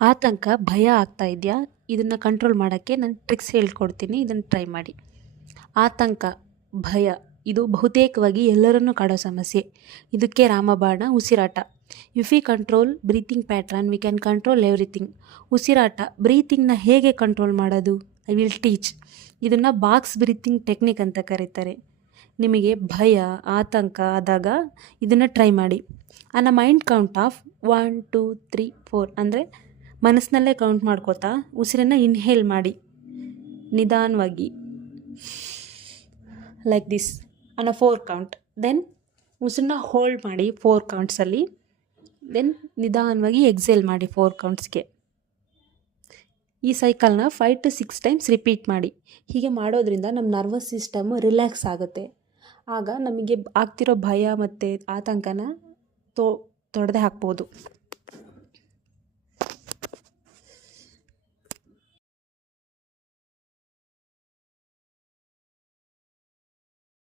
ಆತಂಕ ಭಯ ಆಗ್ತಾ ಇದೆಯಾ? ಇದನ್ನು ಕಂಟ್ರೋಲ್ ಮಾಡೋಕ್ಕೆ ನಾನು ಟ್ರಿಕ್ಸ್ ಹೇಳ್ಕೊಡ್ತೀನಿ, ಇದನ್ನು ಟ್ರೈ ಮಾಡಿ. ಆತಂಕ, ಭಯ ಇದು ಬಹುತೇಕವಾಗಿ ಎಲ್ಲರನ್ನೂ ಕಾಡೋ ಸಮಸ್ಯೆ. ಇದಕ್ಕೆ ರಾಮಬಾಣ ಉಸಿರಾಟ. If we control breathing pattern we can control everything. ಉಸಿರಾಟ, ಬ್ರೀತಿಂಗ್ನ ಹೇಗೆ ಕಂಟ್ರೋಲ್ ಮಾಡೋದು? I will teach. ಇದನ್ನು ಬಾಕ್ಸ್ ಬ್ರೀತಿಂಗ್ ಟೆಕ್ನಿಕ್ ಅಂತ ಕರೀತಾರೆ. ನಿಮಗೆ ಭಯ ಆತಂಕ ಆದಾಗ ಇದನ್ನು ಟ್ರೈ ಮಾಡಿ. On a mind count of 1 2 3 4 ಅಂದರೆ ಮನಸ್ಸಿನಲ್ಲೇ ಕೌಂಟ್ ಮಾಡ್ಕೋತಾ ಉಸಿರನ್ನು ಇನ್ಹೇಲ್ ಮಾಡಿ ನಿಧಾನವಾಗಿ, like this on a 4 count. Then ಉಸಿರನ್ನ ಹೋಲ್ಡ್ ಮಾಡಿ 4 ಕೌಂಟ್ಸಲ್ಲಿ. ದೆನ್ ನಿಧಾನವಾಗಿ ಎಕ್ಸೇಲ್ ಮಾಡಿ 4 ಕೌಂಟ್ಸ್ಗೆ. ಈ ಸೈಕಲ್ನ 5 to 6 ಟೈಮ್ಸ್ ರಿಪೀಟ್ ಮಾಡಿ. ಹೀಗೆ ಮಾಡೋದ್ರಿಂದ ನಮ್ಮ ನರ್ವಸ್ ಸಿಸ್ಟಮ್ ರಿಲ್ಯಾಕ್ಸ್ ಆಗುತ್ತೆ. ಆಗ ನಮಗೆ ಆಗ್ತಿರೋ ಭಯ ಮತ್ತು ಆತಂಕನ ತೊಡೆದೇ ಹಾಕ್ಬೋದು.